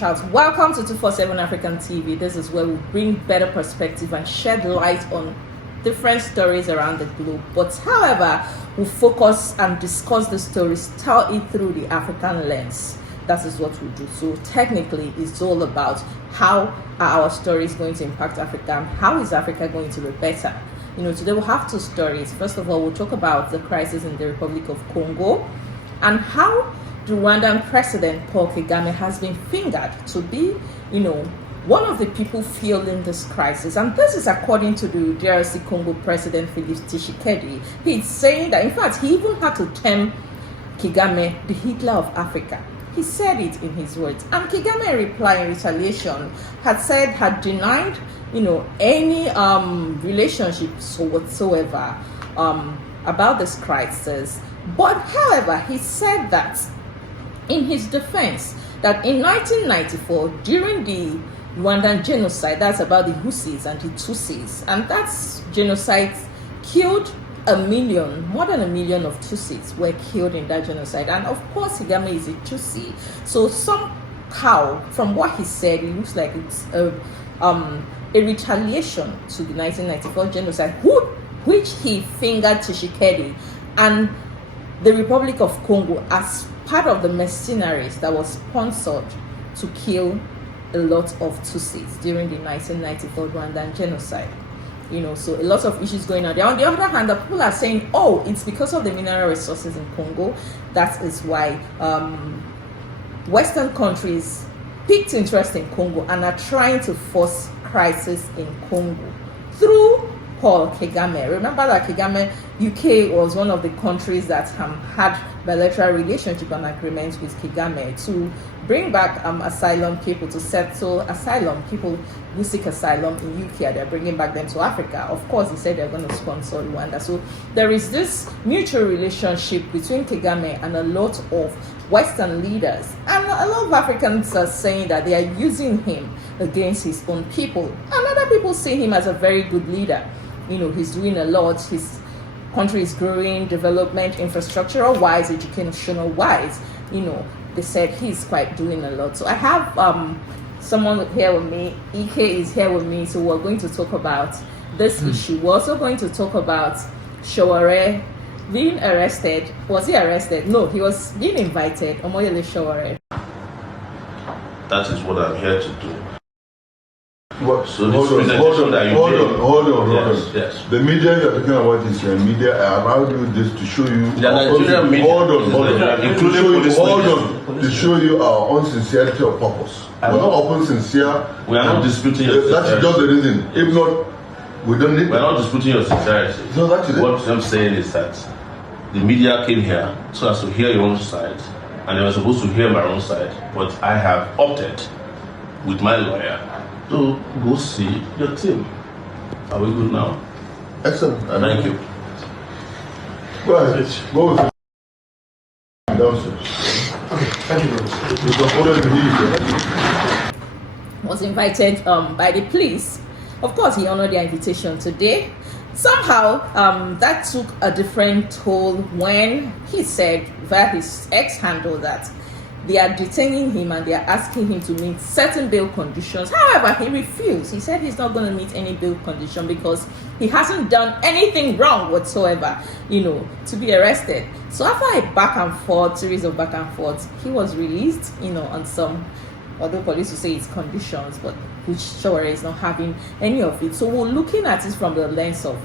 Welcome to 247 African TV. This is where we bring better perspective and shed light on different stories around the globe. But however, we focus and discuss the stories, tell it through the African lens. That is what we do. So technically, it's all about how are our stories going to impact Africa and how is Africa going to be better. Today we'll have two stories. First of all, we'll talk about the crisis in the Republic of Congo and how the Rwandan President Paul Kagame has been fingered to be, one of the people fueling this crisis. And this is according to the DRC Congo President Felix Tshisekedi. He's saying that, in fact, he even had to term Kagame the Hitler of Africa. He said it in his words. And Kagame, in reply, in retaliation, had denied, any relationships whatsoever about this crisis. But, however, he said that in his defense, that in 1994, during the Rwandan genocide, that's about the Hutus and the Tutsis, and that's genocide killed more than a million of Tutsis were killed in that genocide. And of course, Kagame is a Tutsi. So somehow, from what he said, it looks like it's a retaliation to the 1994 genocide, which he fingered Tshisekedi and the Republic of Congo as part of the mercenaries that was sponsored to kill a lot of Tutsis during the 1994 Rwandan genocide. So a lot of issues going on there. On the other hand, the people are saying, it's because of the mineral resources in Congo. That is why Western countries picked interest in Congo and are trying to force crisis in Congo through Paul Kagame. Remember that Kagame, UK was one of the countries that had bilateral relationship and agreements with Kagame to bring back asylum people, to settle asylum people who seek asylum in UK. They're bringing back them to Africa. Of course, he said they're going to sponsor Rwanda. So there is this mutual relationship between Kagame and a lot of Western leaders. And a lot of Africans are saying that they are using him against his own people. And other people see him as a very good leader. He's doing a lot. His country is growing, development, infrastructural wise, educational wise. They said he's quite doing a lot. So I have someone here with me. EK is here with me. So we're going to talk about this issue. We're also going to talk about Sowore being arrested. Was he arrested? No, he was being invited. OMOYELE SOWORE. That is what I'm here to do. What? So this presentation that you did. Hold on. Yes. The media you're talking about is your media. I allowed you this to show you. The Nigerian media. Hold on. Including police. To show you our insincerity of purpose. We're not open sincere. We are not disputing your sincerity. That's just the reason. If not, we don't need. We're not disputing your sincerity. No, that's it. What I'm saying is that the media came here so as to hear your own side, and they were supposed to hear my own side. But I have opted with my lawyer to go see your team. Are we good now? Excellent. Thank you. Go ahead. Go with it. Downstairs. Okay, thank you very much. Was invited by the police. Of course, he honored their invitation today. Somehow, that took a different toll when he said via his ex-handle that they are detaining him and they are asking him to meet certain bail conditions. However, he refused. He said he's not going to meet any bail condition because he hasn't done anything wrong whatsoever, to be arrested. So after a series of back and forth, he was released, on some, although police will say it's conditions, but which Sowore is not having any of it. So we're looking at it from the lens of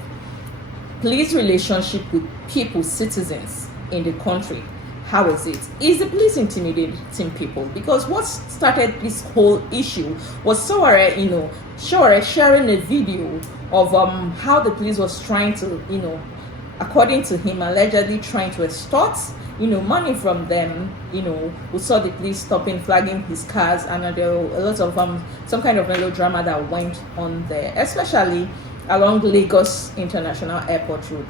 police relationship with people, citizens in the country. How is it? Is the police intimidating people? Because what started this whole issue was Sowore sharing a video of how the police was trying to, according to him, allegedly trying to extort, money from them. We saw the police stopping, flagging his cars, and there were a lot of some kind of melodrama that went on there, especially along Lagos International Airport Road.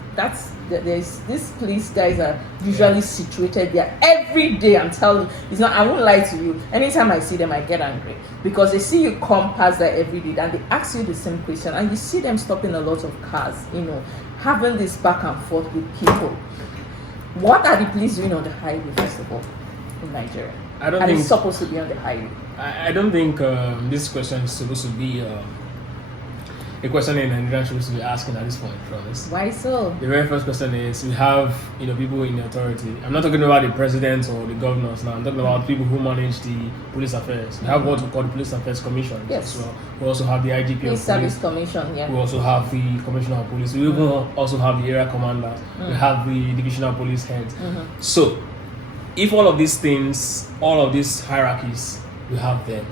These police guys are usually situated there every day. I'm telling you, I won't lie to you. Anytime I see them, I get angry because they see you come past there every day and they ask you the same question, and you see them stopping a lot of cars, having this back and forth with people. What are the police doing on the highway, first of all, in Nigeria? I don't and think it's supposed to be on the highway. I don't think this question is supposed to be a question in Nigeria should be asking at this point, promise. Why so? The very first question is we have people in the authority. I'm not talking about the president or the governors now. I'm talking about people who manage the police affairs. We have what we call the police affairs commission. Yes. So we also have the IGP Police of Service police. Commission. Yeah. We also have the commissioner of police. We even also have the area commanders. We have the divisional police heads. So if all of these things, all of these hierarchies, we have them,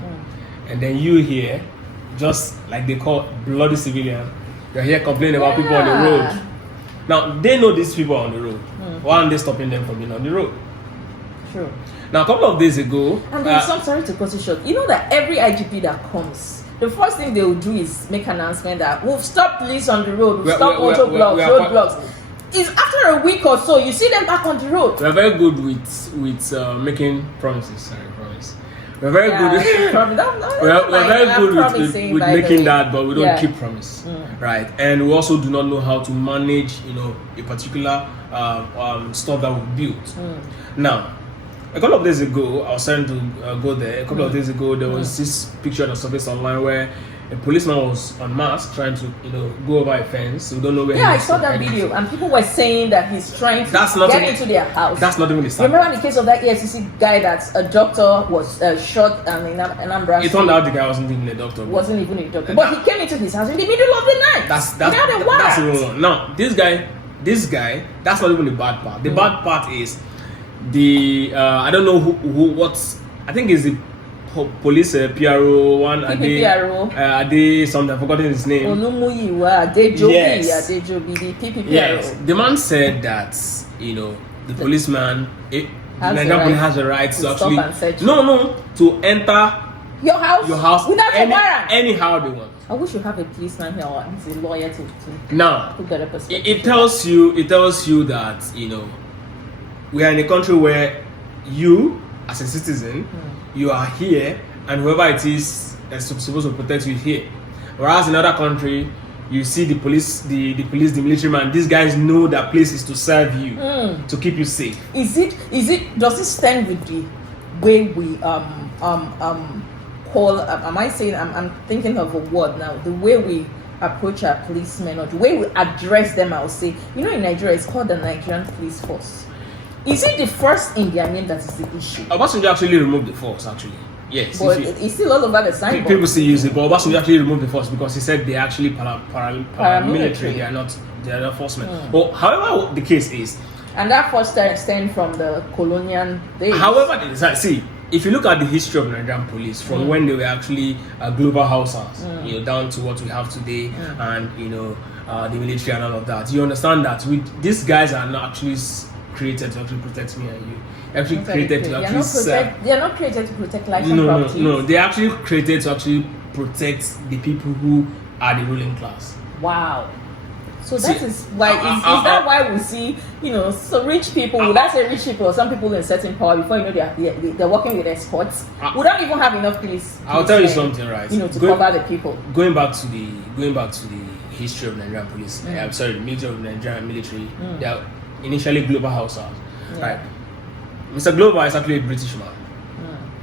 and then you here, just like they call bloody civilian, you're here complaining about people on the road. Now they know these people are on the road. Why aren't they stopping them from being on the road? Sure. Now a couple of days ago, And there's some, sorry to cut you short. You know that every IGP that comes, the first thing they will do is make an announcement that we've stopped police on the road, we've stopped roadblocks. It's after a week or so you see them back on the road. we're very good with making promises. Sorry, promise. We're very good. We're very good with making that, but we don't keep promise, right? And we also do not know how to manage, a particular stuff that we built. Now, a couple of days ago, I was trying to go there. A couple of days ago, there was this picture that surfaced online where a policeman was unmasked trying to, go over a fence. We don't know where. Yeah, I saw that video, and people were saying that he's trying to get into their house. That's not even the start. Remember the case of that EFCC guy that a doctor was shot in Anambra? It turned out the guy wasn't even a doctor. Wasn't even a doctor, but he came into his house in the middle of the night. That's even one. Now, this guy, that's not even the bad part. The bad part is the I don't know I think it's the police PRO one. Ade something, I've forgotten his name. OMOYELE Adejobi, the PPPRO. Yes, the man said that the policeman, the Nigerian police has a right to actually to enter your house without a warrant. Anyhow they want. I wish you have a policeman here or he's a lawyer to now put better perspective. It tells you that we are in a country where you as a citizen you are here and whoever it is that's supposed to protect you here. Whereas in other country you see the police, the military man, these guys know that place is to serve you, to keep you safe. Does it stand with the way we call I'm thinking of a word now, the way we approach our policemen or the way we address them? I'll say, in Nigeria it's called the Nigerian Police Force. Is it the first in their name that is the issue? Obasanjo actually removed the force, actually. Yes. But it's still all over the signboard. People still use it, but Obasanjo actually removed the force because he said they're actually paramilitary. They are not forcemen. But however the case is, and that force stemmed from the colonial days. However, see, if you look at the history of Nigerian police from when they were actually global households, down to what we have today, and the military and all of that, you understand that these guys are not actually created to actually protect me and you. They're actually created to actually serve. They are not created to protect life and property. No. They're actually created to actually protect the people who are the ruling class. Wow. So that is why is that why we see so rich people? Would I say rich people or some people in certain power before they're working with escorts? We don't even have enough police. I'll tell you something, right? To cover the people. Going back to the history of Nigerian police. I'm sorry, the military of Nigerian military. They are initially global households, right? Mr. Glover is actually a British man.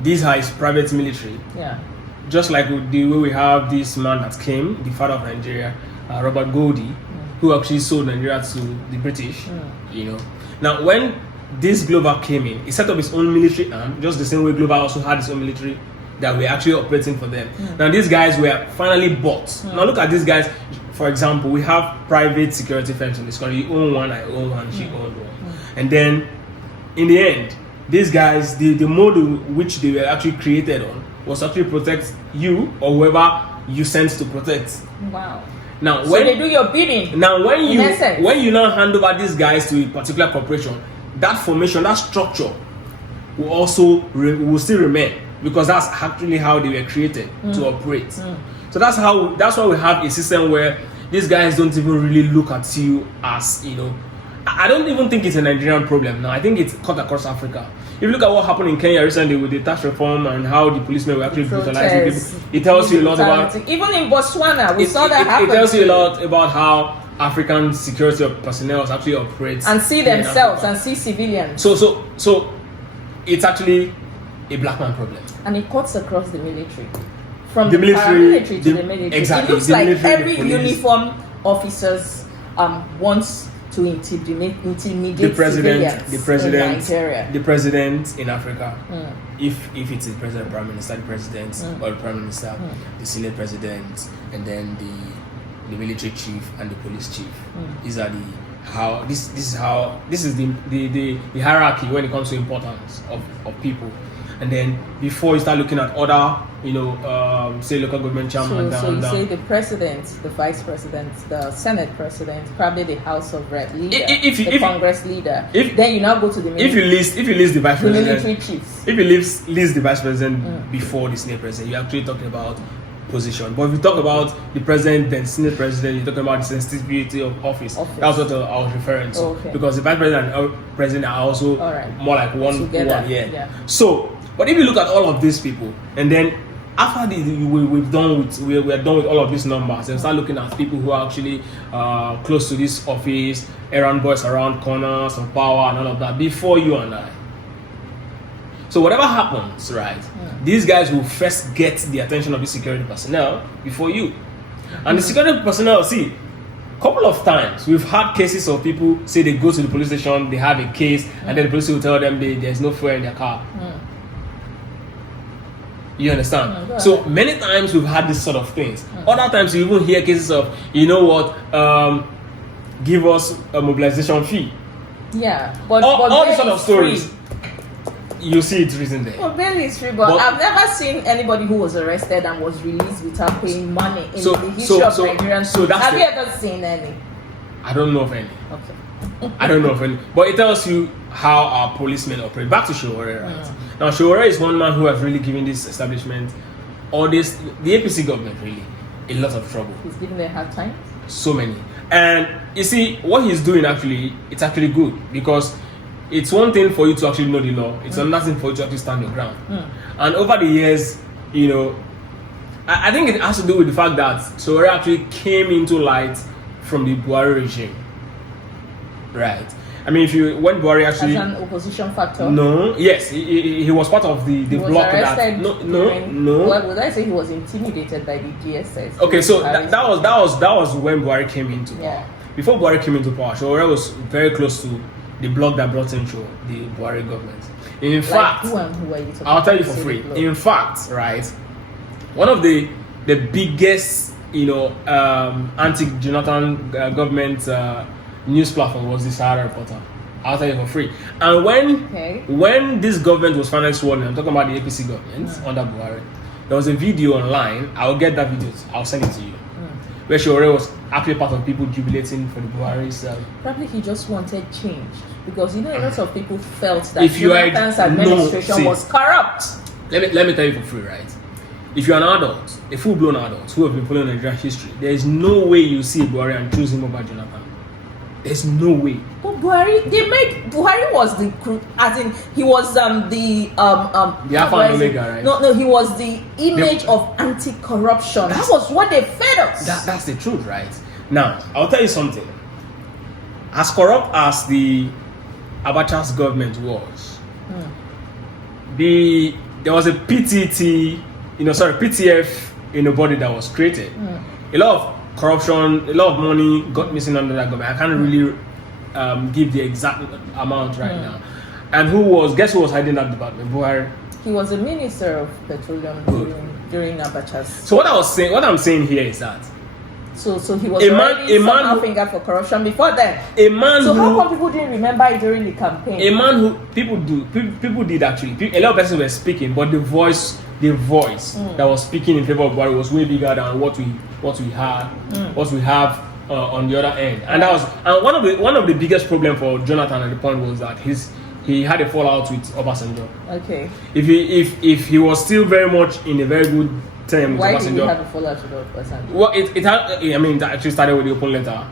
These are his private military. Yeah. Just like the way we have this man that came, the father of Nigeria, Robert Goldie, who actually sold Nigeria to the British. Now when this Glover came in, he set up his own military arm, just the same way Glover also had his own military that we're actually operating for them. Now these guys were finally bought. Now look at these guys. For example, we have private security firms in this country. You own one, I own one, she owned one. And then in the end, these guys, the mode which they were actually created on was to actually protect you or whoever you sent to protect. Wow. Now, so they do your bidding. Now, when you now hand over these guys to a particular corporation, that formation, that structure will still remain because that's actually how they were created to operate. So that's why we have a system where these guys don't even really look at you as I don't even think it's a Nigerian problem now. I think it's cut across Africa. If you look at what happened in Kenya recently with the tax reform and how the policemen were actually brutalizing people, it tells you a lot about. Even in Botswana, we saw that happen. It tells you a lot about how African security personnel actually operate and see themselves and see civilians. So it's actually a black man problem. And it cuts across the military. From The the military, paramilitary to the- the military. exactly, It looks the like military, the every police. uniform officers wants to intimidate The president, in Nigeria. the president in Africa. If it's the president, prime minister, the president, or the prime minister, the senate president, and then the military chief and the police chief. These are this is the hierarchy when it comes to importance of people. And then before you start looking at other, say local government chairman So you say the president, the vice president, the senate president, probably the House of Rep leader, the Congress leader. Then you now go to the military. If you list the vice the president, military chiefs. if you list the vice president before the senate president, you're actually talking about position. But if you talk about the president, then senate president, you're talking about the sensitivity of office. That's what I was referring to. Okay. Because the vice president and president are also more like one together. Yeah. So, but if you look at all of these people, and then after we're done with all of these numbers, and start looking at people who are actually close to this office, errand boys around corners of power and all of that, before you and I. So whatever happens, right, these guys will first get the attention of the security personnel before you. And the security personnel, see, couple of times we've had cases of people say they go to the police station, they have a case, and then the police will tell them there's no fuel in their car. You understand? So many times we've had this sort of things. Other times you even hear cases of, give us a mobilization fee. Yeah, but all these sort of stories. Free. You see it written there. Well, bail is free, but I've never seen anybody who was arrested and was released without paying money in the history of Nigerian. Have you ever seen any? I don't know of any. Okay. I don't know of any. But it tells you how our policemen operate. Back to Sowore, right? Now, Sowore is one man who has really given this establishment, the APC government, really, a lot of trouble. He's giving them hard time? So many. And you see, what he's doing it's actually good, because it's one thing for you to actually know the law. It's another thing for you to actually stand your ground. And over the years, I think it has to do with the fact that Sowore actually came into light from the Buhari regime. Right. I mean, when Buhari actually... As an opposition factor? No. Yes, he was part of the block that... No. Well, would I say he was intimidated by the DSS? Okay, so that was when Buhari came into power. Yeah. Before Buhari came into power, Sowore was very close to the bloc that brought into the Buhari government. In fact, who are you talking I'll tell you for free. In fact, right, one of the biggest, anti-Jonathan government news platform was the Sahara Reporter. I'll tell you for free. And when this government was finally sworn in, I'm talking about the APC government under Buhari, there was a video online. I'll get that video. I'll send it to you. Where Sowore was actually part of people jubilating for the Buhari's. Probably he just wanted change, because a lot of people felt that Jonathan's administration was corrupt. Let me tell you for free, right? If you're an adult, a full-blown adult who have been following Nigerian history, there is no way you see Buhari and choose him over Jonathan. There's no way. But Buhari was he was the Alpha and Omega, right? No, he was the image of anti-corruption. That was what they fed us. That's the truth, right? Now, I'll tell you something. As corrupt as the Abacha's government was, there was a PTF, body that was created. A lot of corruption, a lot of money got missing under that government. I can't really give the exact amount right now. And guess who was hiding that department? Buhari. He was a minister of petroleum during Abacha's. So what I'm saying here is that. So he was somehow fingered for corruption before then. How come people didn't remember it during the campaign? A man who people did actually. A lot of persons were speaking, but the voice that was speaking in favor of Buhari was way bigger than what we have on the other end. And that was one of the biggest problem for Jonathan at the point was that he had a fallout with Obasanjo. Okay. If he was still very much in a very good term with Obasanjo. Why did he have a fallout with Obasanjo? Well, that actually started with the open letter.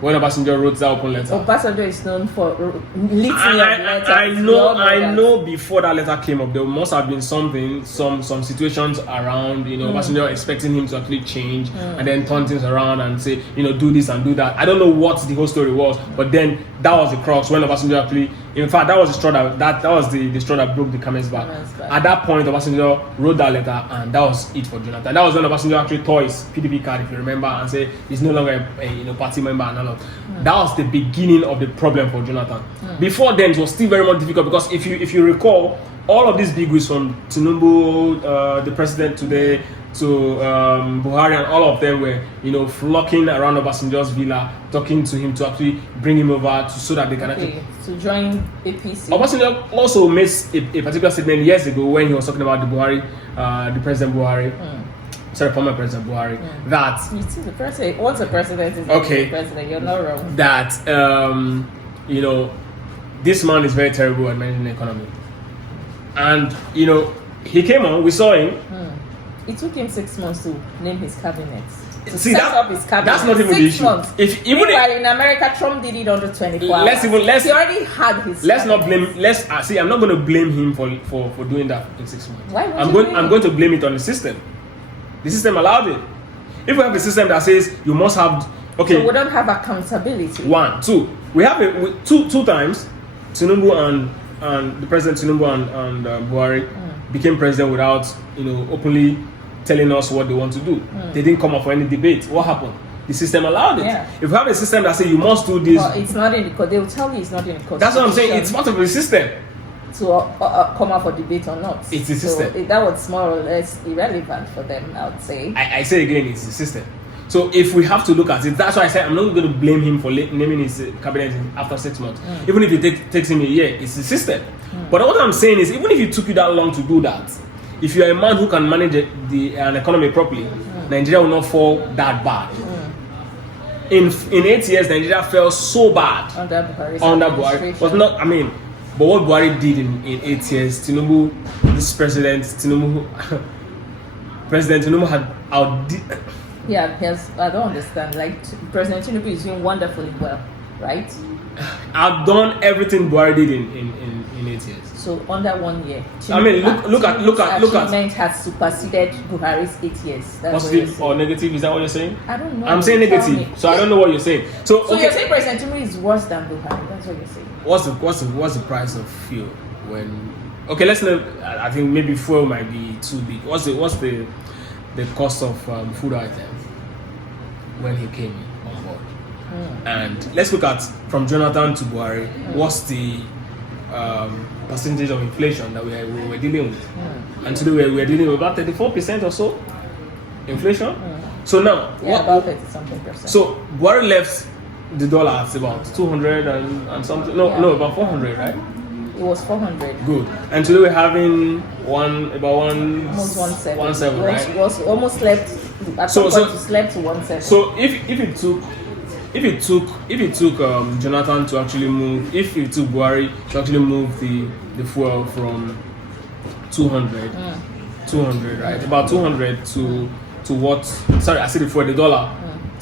When Obasanjo wrote that open letter. Obasanjo is known for litany of letters. I know before that letter came up, there must have been some situations around, Obasanjo expecting him to actually change and then turn things around and say, do this and do that. I don't know what the whole story was, but then that was the crux when Obasanjo actually, In fact, that was the straw that was the straw that broke the camel's back. At that point, Obasanjo wrote that letter, and that was it for Jonathan. That was when Obasanjo actually tore his PDP card, if you remember, and said he's no longer a party member and all of. That was the beginning of the problem for Jonathan. Before then, it was still very much difficult because if you recall, all of these big wigs from Tinubu, the president today, to Buhari, and all of them were, flocking around Obasanjo's villa, talking to him to actually bring him over so that they can actually to join APC. Obasanjo also made a particular statement years ago when he was talking about the Buhari, the President Buhari, former President Buhari, that you see the president. Once a president is the president, you're not wrong. That this man is very terrible at managing the economy, and he came on. We saw him. It took him 6 months to name his cabinet. See, up his cabinet. That's not even the issue. Months. Even in America, Trump did it under 24 hours. He already had his. Let's not blame. See. I'm not going to blame him for doing that in 6 months. Why? I'm going to blame it on the system. The system allowed it. If we have a system that says you must have, so we don't have accountability. 1, 2. We have two times. Tinubu and the President Tinubu and Buhari became president without openly telling us what they want to do. They didn't come up for any debate. What happened? The system allowed it. Yeah. If you have a system that says you must do this, well, it's not in the code. They will tell you it's not in the code. That's what I'm saying. It's part of the system to come up for debate or not. It's the system. So that was more or less irrelevant for them, I would say. I say again, it's the system. So if we have to look at it, that's why I said I'm not going to blame him for naming his cabinet after 6 months. Even if it takes him a year, it's the system. But what I'm saying is, even if it took you that long to do that, if you're a man who can manage an economy properly, Nigeria will not fall that bad. In 8 years, Nigeria fell so bad under Buhari. But what Buhari did in 8 years, Tinubu, this President Tinubu had Yeah, because I don't understand. Like, President Tinubu is doing wonderfully well, right? outdone everything Buhari did in 8 years. So under 1 year, look at achievement has superseded Buhari's 8 years. That's positive or negative. Is that what you're saying? I don't know. I'm saying negative, so I don't know what you're saying. So you're saying President Tinubu is worse than Buhari? That's what you're saying. What's the price of fuel when? Okay, let's know. I think maybe fuel might be too big. What's the cost of food items when he came on board? And let's look at from Jonathan to Buhari. What's the percentage of inflation that we were dealing with? And today we're dealing with about 34% or so inflation. So now, about 30-something%. So Buhari left the dollar at about 200 and something. No, about 400, right? It was 400. Good. And today we're having almost 1.7, right? It was almost slept. At some point it slept to 1.7. So if it took Jonathan to actually move, if it took Buhari to actually move the fuel from 200, right? About 200 to what? Sorry, I said the fuel, the dollar.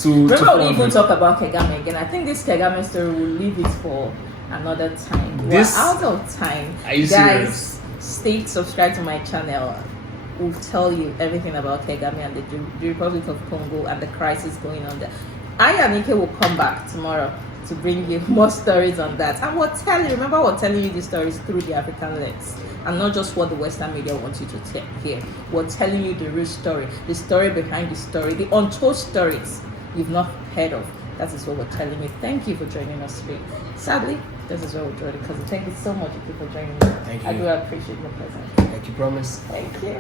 Remember, we even talk about Kagame again. I think this Kagame story will leave it for another time. We're out of time. Are you guys, stay subscribed to my channel. We'll tell you everything about Kagame and the Republic of Congo and the crisis going on there. I and Ike will come back tomorrow to bring you more stories on that. And we're telling you these stories through the African lens and not just what the Western media wants you to hear. We're telling you the real story, the story behind the story, the untold stories you've not heard of. That is what we're telling you. Thank you for joining us today. Sadly, this is where we're joining because thank you so much for joining me. Thank you. I do appreciate your presence. Thank you, promise. Thank you.